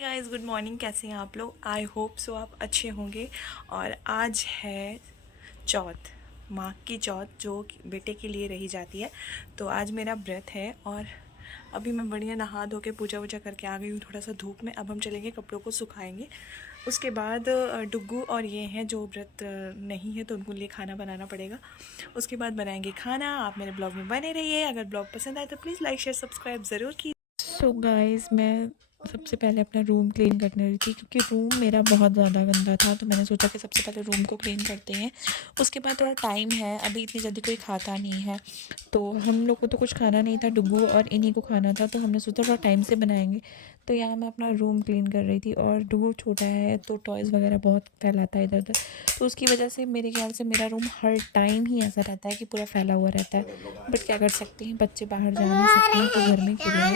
Guys good morning. कैसे हैं आप लोग? आई होप सो आप अच्छे होंगे। और आज है चौथ, माँ की चौथ, जो बेटे के लिए रही जाती है। तो आज मेरा व्रत है और अभी मैं बढ़िया नहा धो के पूजा वूजा करके आ गई हूँ थोड़ा सा धूप में। अब हम चलेंगे, कपड़ों को सुखाएंगे। उसके बाद डुग्गू और ये हैं जो व्रत नहीं है तो उनको लिए खाना बनाना पड़ेगा। उसके बाद बनाएंगे खाना। आप मेरे ब्लॉग में बने रहिए। अगर ब्लॉग पसंद आए तो प्लीज़ लाइक शेयर सब्सक्राइब ज़रूर कीजिए। सो गाइस, मैं सबसे पहले अपना रूम क्लीन करने रही थी क्योंकि रूम मेरा बहुत ज़्यादा गंदा था। तो मैंने सोचा कि सबसे पहले रूम को क्लीन करते हैं। उसके बाद थोड़ा टाइम है, अभी इतनी जल्दी कोई खाता नहीं है। तो हम लोग को तो कुछ खाना नहीं था, डुग्गू और इन्हीं को खाना था। तो हमने सोचा थोड़ा टाइम से बनाएंगे। तो यहाँ मैं अपना रूम क्लीन कर रही थी और डुग्गू छोटा है तो टॉयज़ वगैरह बहुत फैलाता है इधर उधर। तो उसकी वजह से मेरे ख्याल से मेरा रूम हर टाइम ही ऐसा रहता है कि पूरा फैला हुआ रहता है। बट क्या कर सकते हैं, बच्चे बाहर जा नहीं सकते हैं तो घर में खेल रहे हैं।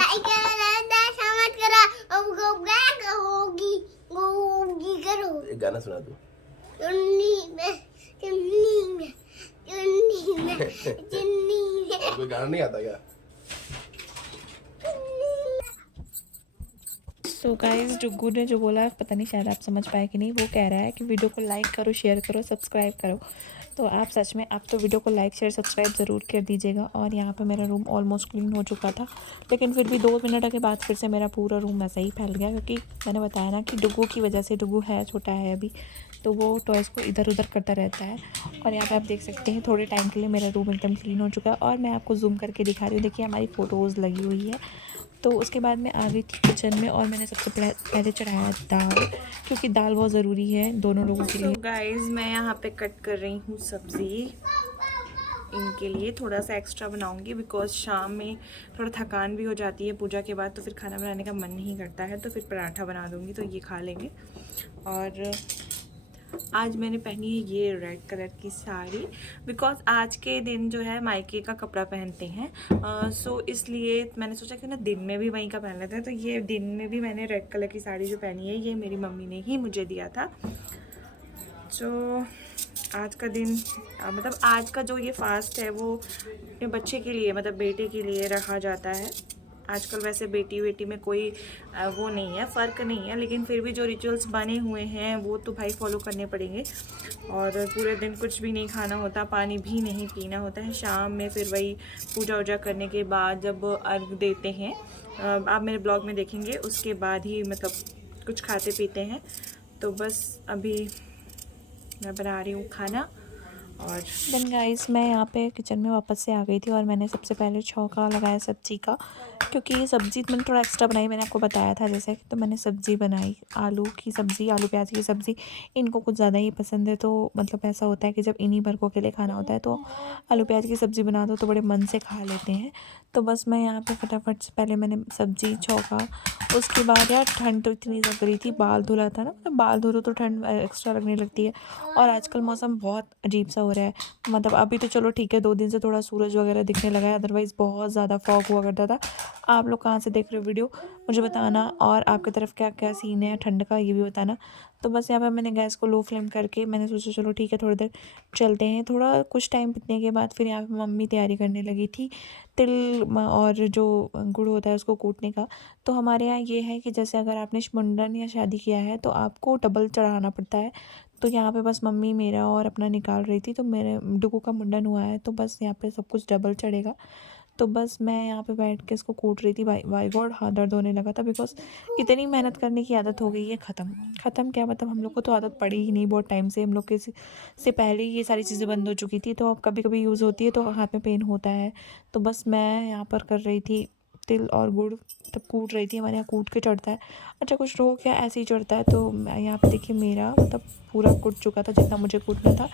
एक गाना सुना दो। कोई गाना नहीं आता क्या? सो गाइस, डुग्गू ने जो बोला पता नहीं, शायद आप समझ पाए कि नहीं। वो कह रहा है कि वीडियो को लाइक करो, शेयर करो, सब्सक्राइब करो। तो आप सच में आप तो वीडियो को लाइक शेयर सब्सक्राइब ज़रूर कर दीजिएगा। और यहाँ पे मेरा रूम ऑलमोस्ट क्लीन हो चुका था, लेकिन फिर भी 2 मिनट के बाद फिर से मेरा पूरा रूम ऐसा ही फैल गया क्योंकि मैंने बताया ना कि डुग्गू की वजह से। डुग्गू है छोटा है अभी, तो वो टॉयज़ को इधर उधर करता रहता है। और यहाँ पे आप देख सकते हैं थोड़े टाइम के लिए मेरा रूम एकदम क्लीन हो चुका है। और मैं आपको जूम करके दिखा रही हूँ, देखिए हमारी फ़ोटोज़ लगी हुई है। तो उसके बाद मैं आ गई थी किचन में और मैंने सबसे पहले चढ़ाया दाल, क्योंकि दाल बहुत ज़रूरी है दोनों लोगों के लिए। गाइस, मैं यहाँ पे कट कर रही हूँ सब्ज़ी। इनके लिए थोड़ा सा एक्स्ट्रा बनाऊंगी बिकॉज शाम में थोड़ा थकान भी हो जाती है पूजा के बाद, तो फिर खाना बनाने का मन नहीं करता है। तो फिर पराठा बना दूंगी तो ये खा लेंगे। और आज मैंने पहनी है ये रेड कलर की साड़ी बिकॉज आज के दिन जो है मायके का कपड़ा पहनते हैं। सो इसलिए मैंने सोचा कि ना दिन में भी वहीं का पहन लेते हैं। तो ये दिन में भी मैंने रेड कलर की साड़ी जो पहनी है ये मेरी मम्मी ने ही मुझे दिया था। जो आज का दिन मतलब आज का जो ये फास्ट है वो अपने बच्चे के लिए, मतलब बेटे के लिए रखा जाता है। आजकल वैसे बेटी बेटी में कोई वो नहीं है, फ़र्क नहीं है, लेकिन फिर भी जो रिचुअल्स बने हुए हैं वो तो भाई फॉलो करने पड़ेंगे। और पूरे दिन कुछ भी नहीं खाना होता, पानी भी नहीं पीना होता है। शाम में फिर वही पूजा वूजा करने के बाद जब अर्घ देते हैं, आप मेरे ब्लॉग में देखेंगे, उसके बाद ही मतलब कुछ खाते पीते हैं। तो बस अभी मैं बना रही हूँ खाना। और देन गाइस, मैं यहाँ पे किचन में वापस से आ गई थी और मैंने सबसे पहले छौंका लगाया सब्ज़ी का, क्योंकि ये सब्ज़ी मैंने थोड़ा एक्स्ट्रा बनाई, मैंने आपको बताया था जैसे। तो मैंने सब्ज़ी बनाई, आलू की सब्ज़ी, आलू प्याज की सब्ज़ी। इनको कुछ ज़्यादा ही पसंद है, तो मतलब ऐसा होता है कि जब इन्हीं भरकों के लिए खाना होता है तो आलू प्याज की सब्ज़ी बना दो तो बड़े मन से खा लेते हैं। तो बस मैं यहाँ पे फटाफट से पहले मैंने सब्ज़ी छौंका। उसके बाद यार ठंड तो इतनी लग रही थी, बाल धुला था ना, मतलब बाल धुलो तो ठंड एक्स्ट्रा लगने लगती है। और आजकल मौसम बहुत अजीब सा हो रहा है। मतलब अभी तो चलो ठीक है, 2 दिन से थोड़ा सूरज वगैरह दिखने लगा है, अदरवाइज़ बहुत ज़्यादा फॉग हुआ करता था। आप लोग कहाँ से देख रहे हो वीडियो मुझे बताना, और आपकी तरफ क्या क्या सीन है ठंड का ये भी बताना। तो बस यहाँ पर मैंने गैस को लो फ्लेम करके मैंने सोचा चलो ठीक है थोड़ी देर चलते हैं। थोड़ा कुछ टाइम बीतने के बाद फिर यहाँ पे मम्मी तैयारी करने लगी थी तिल और जो गुड़ होता है उसको कूटने का। तो हमारे यहाँ ये है कि जैसे अगर आपने मुंडन या शादी किया है तो आपको डबल चढ़ाना पड़ता है। तो यहाँ पे बस मम्मी मेरा और अपना निकाल रही थी। तो मेरे डुगू का मुंडन हुआ है तो बस यहाँ पे सब कुछ डबल चढ़ेगा। तो बस मैं यहाँ पे बैठ के इसको कूट रही थी। बाई गॉड, हाथ दर्द होने लगा था बिकॉज इतनी मेहनत करने की आदत हो गई है। ख़त्म क्या, मतलब हम लोग को तो आदत पड़ी ही नहीं बहुत टाइम से। हम लोग के से पहले ही ये सारी चीज़ें बंद हो चुकी थी, तो अब कभी कभी यूज़ होती है तो हाथ में पेन होता है। तो बस मैं यहाँ पर कर रही थी तिल और गुड़, तब कूट रही थी। हमारे यहाँ कूट के चढ़ता है। अच्छा, कुछ लोग क्या ऐसे ही चढ़ता है। तो मैं यहाँ पे देखिए मेरा मतलब पूरा कूट चुका था जितना मुझे कूटना था।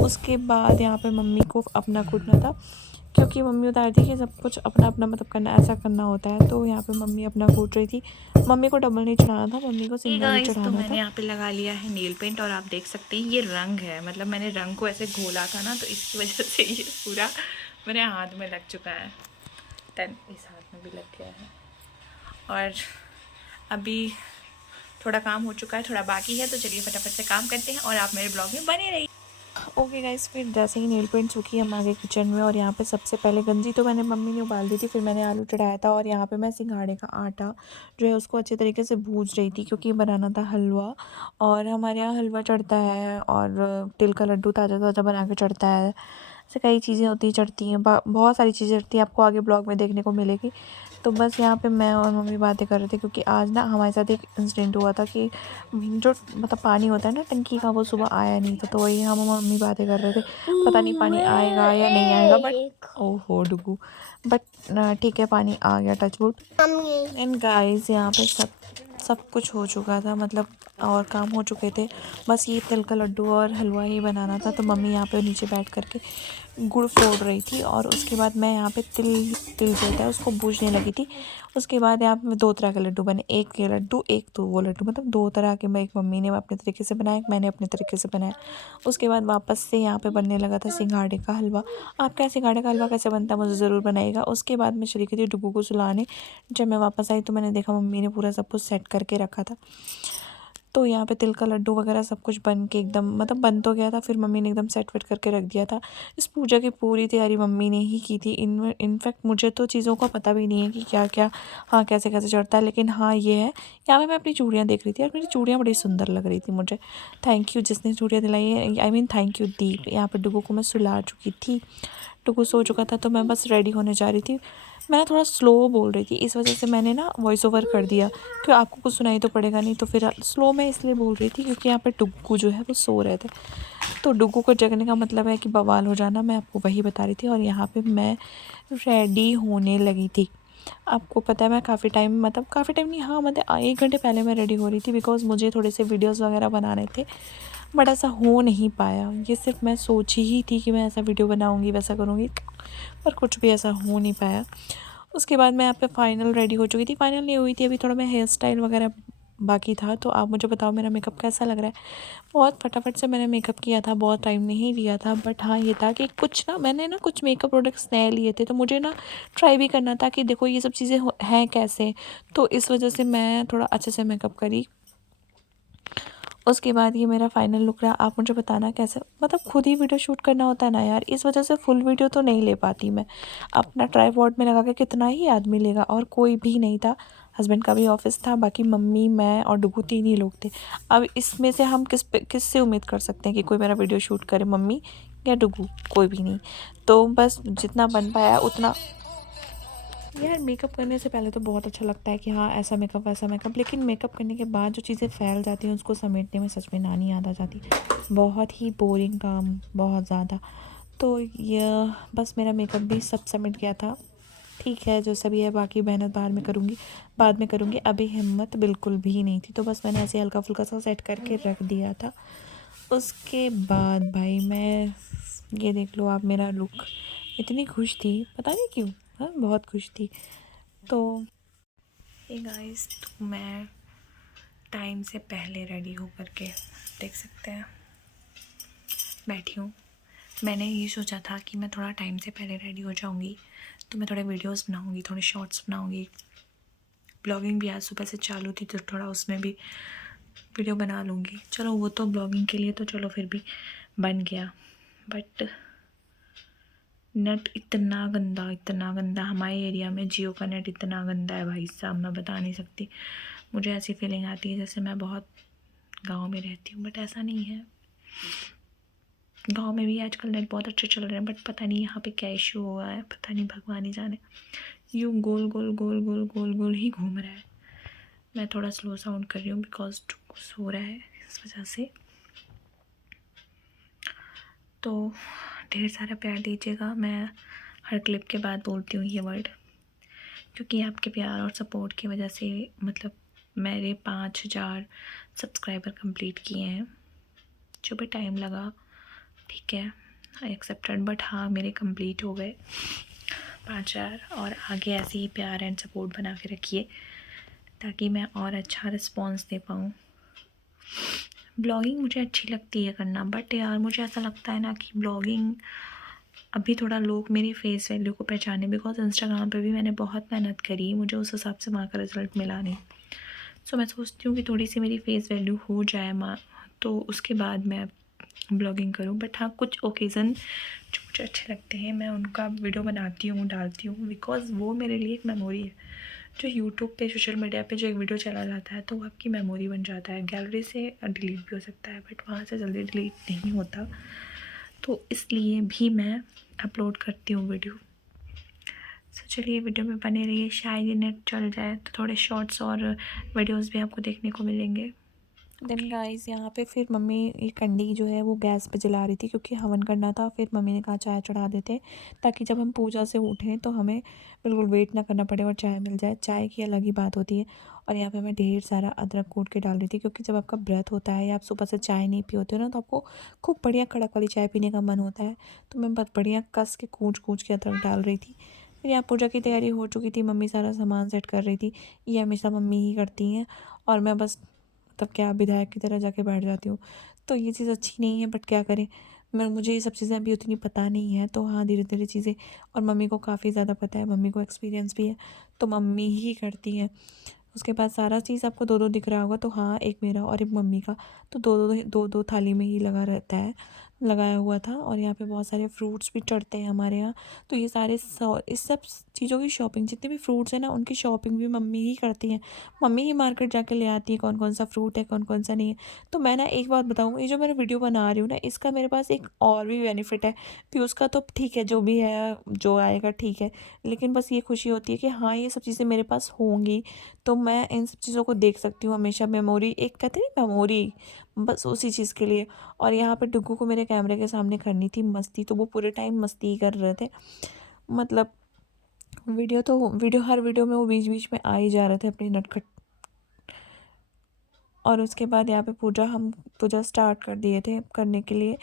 उसके बाद यहाँ पे मम्मी को अपना कूटना था, क्योंकि मम्मी बता रही थी कि सब कुछ अपना अपना मतलब करना, ऐसा करना होता है। तो यहाँ पे मम्मी अपना कूट रही थी। मम्मी को डबल नहीं चढ़ाना था, मम्मी को सिंगल ही चढ़ाना था। मैंने यहाँ पे लगा लिया है नेल पेंट और आप देख सकते हैं ये रंग है। मतलब मैंने रंग को ऐसे घोला था ना, तो इसकी वजह से ये पूरा मेरे हाथ में लग चुका है। तन इस हाथ में भी लग गया है। और अभी थोड़ा काम हो चुका है, थोड़ा बाकी है। तो चलिए फटाफट से काम करते हैं और आप मेरे ब्लॉग में बने रहिए। ओके गाइस, फिर जैसे ही नेल पेंट सूखी हम आ गए किचन में। और यहाँ पे सबसे पहले गंजी तो मैंने मम्मी ने उबाल दी थी, फिर मैंने आलू चढ़ाया था। और यहाँ पे मैं सिंघाड़े का आटा जो है उसको अच्छे तरीके से भूज रही थी, क्योंकि बनाना था हलवा। और हमारे यहाँ हलवा चढ़ता है और तिल का लड्डू ताज़ा ताज़ा बना के चढ़ता है। ऐसे कई चीज़ें होती चढ़ती हैं, बहुत सारी चीज़ें चढ़ती हैं, आपको आगे ब्लॉग में देखने को मिलेगी। तो बस यहाँ पे मैं और मम्मी बातें कर रहे थे, क्योंकि आज ना हमारे साथ एक इंसिडेंट हुआ था कि जो मतलब पानी होता है ना टंकी का, वो सुबह आया नहीं था। तो वही हम मम्मी बातें कर रहे थे, पता नहीं पानी आएगा या नहीं आएगा, बट ओहो डुगू, बट ठीक है, पानी आ गया, टच वुड। एंड गाइस यहाँ पे सब कुछ हो चुका था, मतलब और काम हो चुके थे। बस ये तिल का लड्डू और हलवा ही बनाना था। तो मम्मी यहाँ पे नीचे बैठ करके गुड़ फोड़ रही थी, और उसके बाद मैं यहाँ पे तिल जो होता है उसको भूनने लगी थी। उसके बाद यहाँ पे 2 तरह के लड्डू बने, एक ये लड्डू, एक तो वो लड्डू, मतलब 2 तरह के। मैं एक मम्मी ने अपने तरीके से बनाया, एक मैंने अपने तरीके से बनाया। उसके बाद वापस से यहाँ पे बनने लगा था सिंघाड़े का हलवा। आपका सिंघाड़े का हलवा कैसे बनता है मुझे ज़रूर बनाइएगा। उसके बाद मैं चली गई थी डुगू को सुलाने। जब मैं वापस आई तो मैंने देखा मम्मी ने पूरा सब कुछ सेट करके रखा था। तो यहाँ पे तिल का लड्डू वगैरह सब कुछ बन के एकदम, मतलब बन तो गया था, फिर मम्मी ने एकदम सेट वेट करके रख दिया था। इस पूजा की पूरी तैयारी मम्मी ने ही की थी। इनफैक्ट मुझे तो चीज़ों का पता भी नहीं है कि क्या क्या, हाँ कैसे कैसे चढ़ता है। लेकिन हाँ ये है, यहाँ पे मैं अपनी चूड़ियाँ देख रही थी और मेरी चूड़ियाँ बड़ी सुंदर लग रही थी मुझे। थैंक यू जिसने चूड़ियाँ दिलाई है, आई मीन थैंक यू दीप। यहाँ पर डुगू को मैं सुला चुकी थी, डुगू सो चुका था, तो मैं बस रेडी होने जा रही थी। मैं थोड़ा स्लो बोल रही थी, इस वजह से मैंने ना वॉइस ओवर कर दिया, क्योंकि आपको कुछ सुनाई तो पड़ेगा नहीं। तो फिर स्लो में इसलिए बोल रही थी क्योंकि यहाँ पे डुग्गू जो है वो सो रहे थे। तो डुग्गू को जगने का मतलब है कि बवाल हो जाना, मैं आपको वही बता रही थी। और यहाँ पे मैं रेडी होने लगी थी। आपको पता है मैं काफ़ी टाइम नहीं, हाँ मतलब 1 घंटे पहले मैं रेडी हो रही थी, बिकॉज़ मुझे थोड़े से वीडियोज़ वगैरह बनाने थे, बट ऐसा हो नहीं पाया। ये सिर्फ मैं सोची ही थी कि मैं ऐसा वीडियो बनाऊँगी, वैसा करूँगी, पर कुछ भी ऐसा हो नहीं पाया। उसके बाद मैं यहाँ पे फ़ाइनल रेडी हो चुकी थी, फ़ाइनल नहीं हुई थी अभी, थोड़ा मैं हेयर स्टाइल वगैरह बाकी था। तो आप मुझे बताओ मेरा मेकअप कैसा लग रहा है। बहुत फटाफट से मैंने मेकअप किया था, बहुत टाइम नहीं लिया था, बट हाँ ये था कि कुछ ना मैंने ना कुछ मेकअप प्रोडक्ट्स नए लिए थे, तो मुझे ना ट्राई भी करना था कि देखो ये सब चीज़ें हैं कैसे। तो इस वजह से मैं थोड़ा अच्छे से मेकअप करी। उसके बाद ये मेरा फाइनल लुक रहा। आप मुझे बताना कैसा, मतलब खुद ही वीडियो शूट करना होता है ना यार, इस वजह से फुल वीडियो तो नहीं ले पाती मैं। अपना ट्राइपॉड में लगा के कितना ही आदमी लेगा, और कोई भी नहीं था। हस्बैंड का भी ऑफिस था, बाकी मम्मी, मैं और डुगू 3 ही लोग थे। अब इसमें से हम किस से उम्मीद कर सकते हैं कि कोई मेरा वीडियो शूट करे, मम्मी या डुगू, कोई भी नहीं। तो बस जितना बन पाया उतना। यार मेकअप करने से पहले तो बहुत अच्छा लगता है कि हाँ ऐसा मेकअप वैसा मेकअप, लेकिन मेकअप करने के बाद जो चीज़ें फैल जाती हैं उसको समेटने में सच में नानी याद आ जाती। बहुत ही बोरिंग काम, बहुत ज़्यादा। तो यह बस मेरा मेकअप भी सब समेट गया था। ठीक है जो सभी है, बाकी मेहनत बाद में करूँगी, अभी हिम्मत बिल्कुल भी नहीं थी। तो बस मैंने ऐसे हल्का फुल्का सा सेट करके रख दिया था। उसके बाद भाई मैं, ये देख लो आप मेरा लुक। इतनी खुश थी, पता नहीं क्यों, हाँ बहुत खुश थी। तो ये गाइस, तो मैं टाइम से पहले रेडी हो करके, देख सकते हैं बैठी हूँ। मैंने ये सोचा था कि मैं थोड़ा टाइम से पहले रेडी हो जाऊँगी, तो मैं थोड़े वीडियोस बनाऊँगी, थोड़े शॉर्ट्स बनाऊँगी। ब्लॉगिंग भी आज सुबह से चालू थी, तो थोड़ा उसमें भी वीडियो बना लूँगी। चलो वो तो ब्लॉगिंग के लिए तो चलो फिर भी बन गया, बट नेट इतना गंदा हमारे एरिया में, जियो का नेट इतना गंदा है भाई साहब, मैं बता नहीं सकती। मुझे ऐसी फीलिंग आती है जैसे मैं बहुत गांव में रहती हूँ, बट ऐसा नहीं है। गांव में भी आजकल नेट बहुत अच्छे चल रहे हैं, बट पता नहीं यहाँ पे क्या इशू हुआ है, पता नहीं, भगवान ही जाने। यूँ गोल गोल गोल गोल गोल गोल ही घूम रहा है। मैं थोड़ा स्लो साउंड कर रही हूँ बिकॉज सो रहा है, इस वजह से। तो ढेर सारा प्यार दीजिएगा। मैं हर क्लिप के बाद बोलती हूँ ये वर्ड, क्योंकि आपके प्यार और सपोर्ट की वजह से मतलब मेरे 5000 सब्सक्राइबर कंप्लीट किए हैं। जो भी टाइम लगा, ठीक है, आई एक्सेप्टेड, बट हाँ मेरे कंप्लीट हो गए 5000। और आगे ऐसे ही प्यार एंड सपोर्ट बना के रखिए, ताकि मैं और अच्छा रिस्पॉन्स दे पाऊँ। ब्लॉगिंग मुझे अच्छी लगती है करना, बट यार मुझे ऐसा लगता है ना कि ब्लॉगिंग अभी थोड़ा लोग मेरी फेस वैल्यू को पहचाने, बिकॉज इंस्टाग्राम पे भी मैंने बहुत मेहनत करी, मुझे उस हिसाब से वहाँ का रिज़ल्ट मिला नहीं। सो मैं सोचती हूँ कि थोड़ी सी मेरी फेस वैल्यू हो जाए तो उसके बाद मैं ब्लॉगिंग करूँ, बट हाँ कुछ ओकेज़न जो मुझे अच्छे लगते हैं मैं उनका वीडियो बनाती हूँ, डालती हूँ, बिकॉज़ वो मेरे लिए एक मेमोरी है। जो यूट्यूब पे, सोशल मीडिया पे जो एक वीडियो चला जाता है तो वो आपकी मेमोरी बन जाता है। गैलरी से डिलीट भी हो सकता है बट वहाँ से जल्दी डिलीट नहीं होता, तो इसलिए भी मैं अपलोड करती हूँ वीडियो। सो चलिए वीडियो में बने रहिए, शायद ये नेट चल जाए तो थोड़े शॉर्ट्स और वीडियोस भी आपको देखने को मिलेंगे। देन गाइस यहाँ पे फिर मम्मी ये कंडी जो है वो गैस पे जला रही थी क्योंकि हवन करना था। फिर मम्मी ने कहा चाय चढ़ा देते ताकि जब हम पूजा से उठें तो हमें बिल्कुल वेट ना करना पड़े और चाय मिल जाए। चाय की अलग ही बात होती है। और यहाँ पे मैं ढेर सारा अदरक कूट के डाल रही थी क्योंकि जब आपका व्रत होता है या आप सुबह से चाय नहीं पी होते हो ना तो आपको खूब बढ़िया कड़क वाली चाय पीने का मन होता है। तो मैं बहुत बढ़िया कस के कूच कूच के अदरक डाल रही थी। फिर यहाँ पूजा की तैयारी हो चुकी थी, मम्मी सारा सामान सेट कर रही थी। ये हमेशा मम्मी ही करती हैं और मैं बस तब क्या विधायक की तरह जाके बैठ जाती हूँ। तो ये चीज़ अच्छी नहीं है बट क्या करें, मैं मुझे ये सब चीज़ें अभी उतनी पता नहीं है। तो हाँ धीरे धीरे चीज़ें, और मम्मी को काफ़ी ज़्यादा पता है, मम्मी को एक्सपीरियंस भी है तो मम्मी ही करती हैं। उसके बाद सारा चीज़ आपको दो दो दिख रहा होगा, तो हाँ एक मेरा और एक मम्मी का, तो दो दो दो दो थाली में ही लगा रहता है, लगाया हुआ था। और यहाँ पे बहुत सारे फ्रूट्स भी चढ़ते हैं हमारे यहाँ। तो ये सारे इस सब चीज़ों की शॉपिंग, जितने भी फ्रूट्स हैं ना उनकी शॉपिंग भी मम्मी ही करती हैं। मम्मी ही मार्केट जाके ले आती है कौन कौन सा फ्रूट है कौन कौन सा नहीं है। तो मैं ना एक बात बताऊँ, ये जो मैं वीडियो बना रही हूँ ना इसका मेरे पास एक और भी बेनिफिट है। व्यूज़ का तो ठीक है, जो भी है जो आएगा ठीक है, लेकिन बस ये खुशी होती है कि हाँ ये सब चीज़ें मेरे पास होंगी तो मैं इन सब चीज़ों को देख सकती हूँ हमेशा। मेमोरी एक कहते नहीं, मेमोरी, बस उसी चीज़ के लिए। और यहाँ पे डुग्गू को मेरे कैमरे के सामने करनी थी मस्ती, तो वो पूरे टाइम मस्ती ही कर रहे थे। मतलब वीडियो हर वीडियो में वो बीच बीच में आ ही जा रहे थे अपनी नटखट। और उसके बाद यहाँ पे पूजा स्टार्ट कर दिए थे करने के लिए।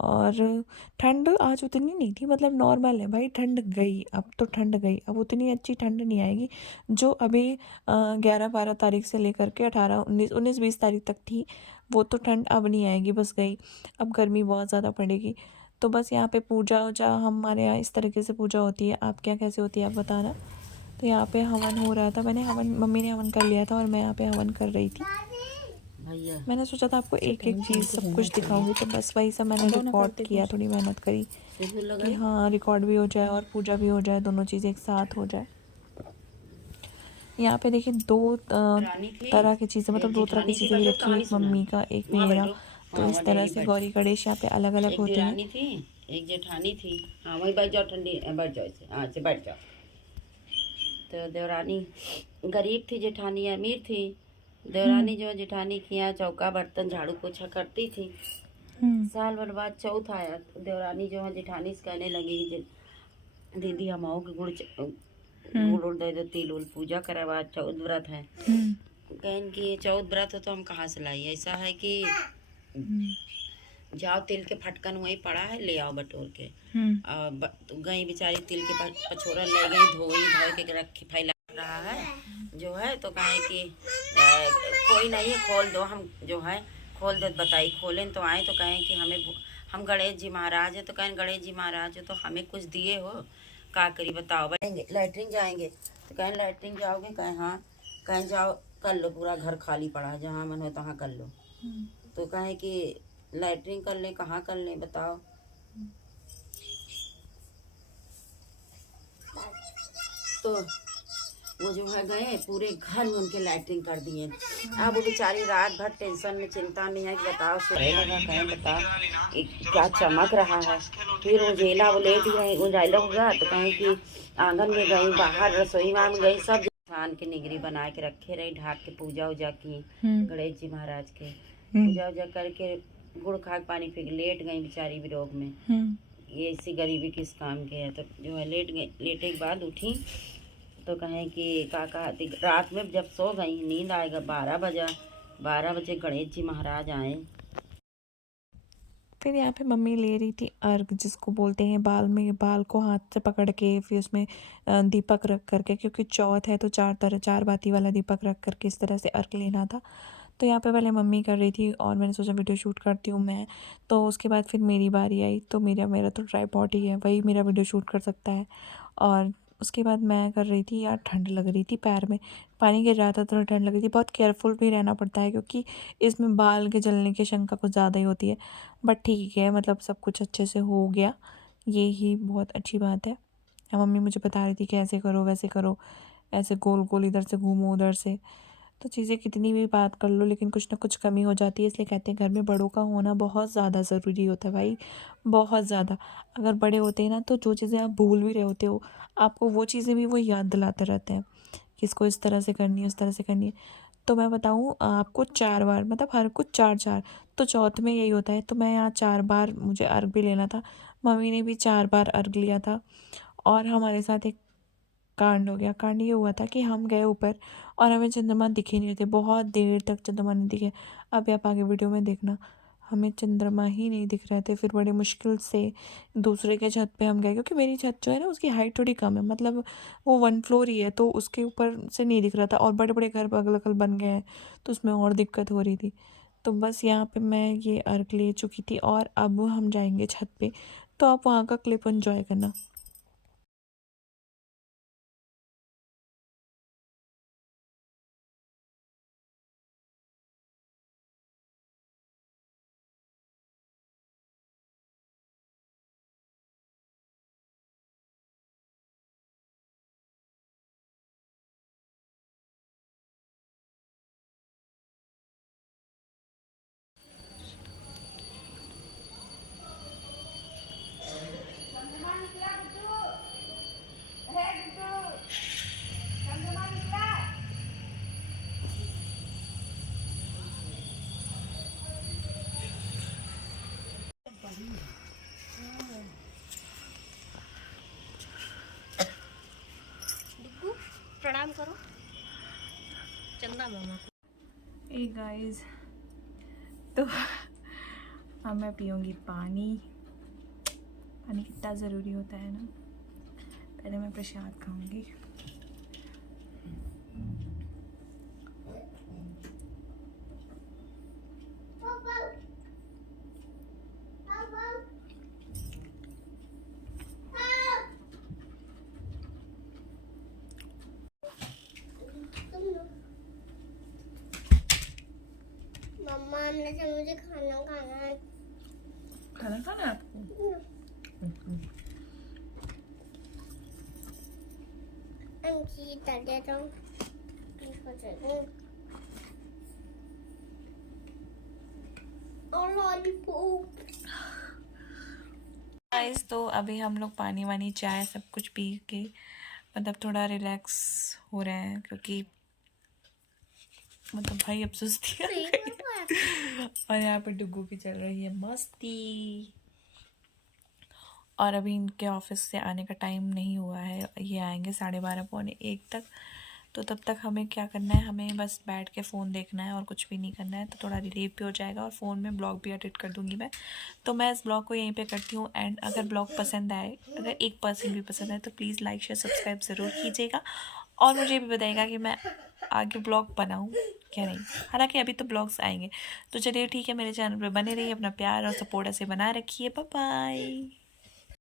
और ठंड आज उतनी नहीं थी, मतलब नॉर्मल है भाई। ठंड गई, अब तो ठंड गई, अब उतनी अच्छी ठंड नहीं आएगी जो अभी 11-12 तारीख से लेकर के 18-19-20 तारीख तक थी। वो तो ठंड अब नहीं आएगी, बस गई। अब गर्मी बहुत ज़्यादा पड़ेगी। तो बस यहाँ पे पूजा वूजा हमारे यहाँ इस तरीके से पूजा होती है। आप क्या कैसे होती है आप बताना। तो यहाँ पे हवन हो रहा था, मम्मी ने हवन कर लिया था और मैं यहाँ पे हवन कर रही थी। भैया मैंने सोचा था आपको एक एक चीज़ सब कुछ दिखाऊंगी, तो बस वही सब मैंने रिकॉर्ड किया, थोड़ी मेहनत करी कि हाँ रिकॉर्ड भी हो जाए और पूजा भी हो जाए, दोनों चीज़ें एक साथ हो जाए। यहाँ पे देखिए दो तरह की चीज़ें, मतलब दो तरह की चीज़ें भी रखी हुई, एक मम्मी का एक मेरा। तो इस तरह से गौरी गणेश यहाँ पे अलग अलग होते हैं। थी, एक जेठानी थी। हाँ वही बैठ जाओ, ठंडी बैठ जाओ इसे, हाँ इसे बैठ जाओ। तो देवरानी गरीब थी, जेठानी अमीर थी। देवरानी जो जेठानी के यहाँ चौका बर्तन झाड़ू पोछा करती थी। साल भर बाद चौथ आया तो देवरानी जो है जेठानी से कहने लगी कि दीदी हम आओ कि गुड़ उड़ दे दो, तिल उल पूजा करे, बाद चौथ व्रत है। कहन कि चौथ व्रत हो तो हम कहाँ से लाई, ऐसा है कि जाओ तिल के फटकन वहीं पड़ा है, ले आओ बटोर के। तो गई बेचारी तिल के पछोरन ले गई, धोई धो के रखी फैला रहा है जो है। तो कहे कि कोई नहीं है, खोल दो, हम जो है खोल दो, बताई खोलें तो आए। तो कहें कि हम गणेश जी महाराज है। तो कहें गणेश जी महाराज है तो हमें कुछ दिए हो, का करी बताओ। बैठेंगे लैट्रिन जाएंगे, तो कहें लैट्रिन जाओगे, कहें हाँ। कहें जाओ कर लो, पूरा घर खाली पड़ा है, जहाँ मन हो तहाँ कर लो। तो कहें कि लैट्रिन कर ले, कहाँ कर ले बताओ। तो वो जो है गए, पूरे घर में उनके लैट्रिन कर दिए। अब वो बेचारी रात भर टेंशन में, चिंता में है कि बताओ सोने लगा, कहें बताओ क्या चमक रहा है। फिर उजेला वो लेट गई, उजाला हुआ तो कहें कि आंगन में गई, बाहर रसोई में गई, सब छान के निगरी बना के रखे रही, ढाक के पूजा उजा की गणेश जी महाराज के। पूजा उजा करके गुड़ खा के पानी पी के लेट गई बेचारी विरोग में। ये ऐसी गरीबी किस काम के है। तो जो है लेट गई, लेटे के बाद उठी तो कहें कि काका रात में जब सो गई, नींद आएगा, 12 बजे गणेश जी महाराज आए। फिर यहाँ पे मम्मी ले रही थी अर्घ, जिसको बोलते हैं बाल को हाथ से पकड़ के फिर उसमें दीपक रख करके, क्योंकि चौथ है तो चार बाती वाला दीपक रख करके इस तरह से अर्घ लेना था। तो यहाँ पे पहले मम्मी कर रही थी और मैंने सोचा वीडियो शूट करती हूँ मैं। तो उसके बाद फिर मेरी बारी आई, तो मेरा तो ट्राइपॉड ही है, वही मेरा वीडियो शूट कर सकता है। और उसके बाद मैं कर रही थी, यार ठंड लग रही थी पैर में, पानी गिर रहा था, थोड़ा ठंड लग रही थी। बहुत केयरफुल भी रहना पड़ता है क्योंकि इसमें बाल के जलने की शंका कुछ ज़्यादा ही होती है। बट ठीक है, मतलब सब कुछ अच्छे से हो गया, ये ही बहुत अच्छी बात है। मम्मी मुझे बता रही थी कि ऐसे करो वैसे करो, ऐसे गोल गोल इधर से घूमो उधर से। तो चीज़ें कितनी भी बात कर लो लेकिन कुछ ना कुछ कमी हो जाती है, इसलिए कहते हैं घर में बड़ों का होना बहुत ज़्यादा ज़रूरी होता है भाई, बहुत ज़्यादा। अगर बड़े होते हैं ना तो जो चीज़ें आप भूल भी रहे होते हो, आपको वो चीज़ें भी वो याद दिलाते रहते हैं कि इसको इस तरह से करनी है, उस तरह से करनी है। तो मैं बताऊँ आपको 4 बार, मतलब हर कुछ 4-4, तो चौथ में यही होता है। तो मैं यहाँ 4 बार मुझे अर्घ भी लेना था, मम्मी ने भी 4 बार अर्घ लिया था। और हमारे साथ एक कांड हो गया। कांड ये हुआ था कि हम गए ऊपर और हमें चंद्रमा दिख ही नहीं रहे थे, बहुत देर तक चंद्रमा नहीं दिखे। अभी आप आगे वीडियो में देखना, हमें चंद्रमा ही नहीं दिख रहे थे। फिर बड़ी मुश्किल से दूसरे के छत पे हम गए, क्योंकि मेरी छत जो है ना उसकी हाइट थोड़ी कम है, मतलब वो 1 फ्लोर ही है, तो उसके ऊपर से नहीं दिख रहा था। और बड़े बड़े घर अगल अगल बन गए हैं तो उसमें और दिक्कत हो रही थी। तो बस यहाँ पे मैं ये अर्घ ले चुकी थी और अब हम जाएंगे छत पे, तो आप वहाँ का क्लिप एंजॉय करना। प्रणाम करो चंदा मामा को। ए गाइस, तो अब मैं पीऊँगी पानी। पानी कितना ज़रूरी होता है ना। पहले मैं प्रसाद खाऊंगी। मम्मा हमने से मुझे खाना खाना है। खाना खाना है आपको? अंकी दे दो और लॉलीपॉप। गाइस, तो अभी हम लोग पानी वानी चाय सब कुछ पी के मतलब थोड़ा रिलैक्स हो रहे हैं, क्योंकि मतलब भाई अब सुस्ती आ गई। और यहाँ पे डुग्गू की चल रही है मस्ती। और अभी इनके ऑफिस से आने का टाइम नहीं हुआ है, ये आएंगे 12:30 पौने 1 तक। तो तब तक हमें क्या करना है, हमें बस बैठ के फ़ोन देखना है और कुछ भी नहीं करना है। तो थोड़ा रिलीफ भी हो जाएगा और फ़ोन में ब्लॉग भी एडिट कर दूँगी मैं। तो मैं इस ब्लॉग को यहीं पे करती हूँ एंड अगर ब्लॉग पसंद आए, अगर 1% भी पसंद आए तो प्लीज़ लाइक शेयर सब्सक्राइब ज़रूर कीजिएगा। और मुझे भी बताइएगा कि मैं आगे ब्लॉग बनाऊँ क्या नहीं। हालांकि अभी तो ब्लॉग्स आएंगे। तो चलिए ठीक है, मेरे चैनल पर बने रहिए, अपना प्यार और सपोर्ट ऐसे बनाए रखिए। Bye bye.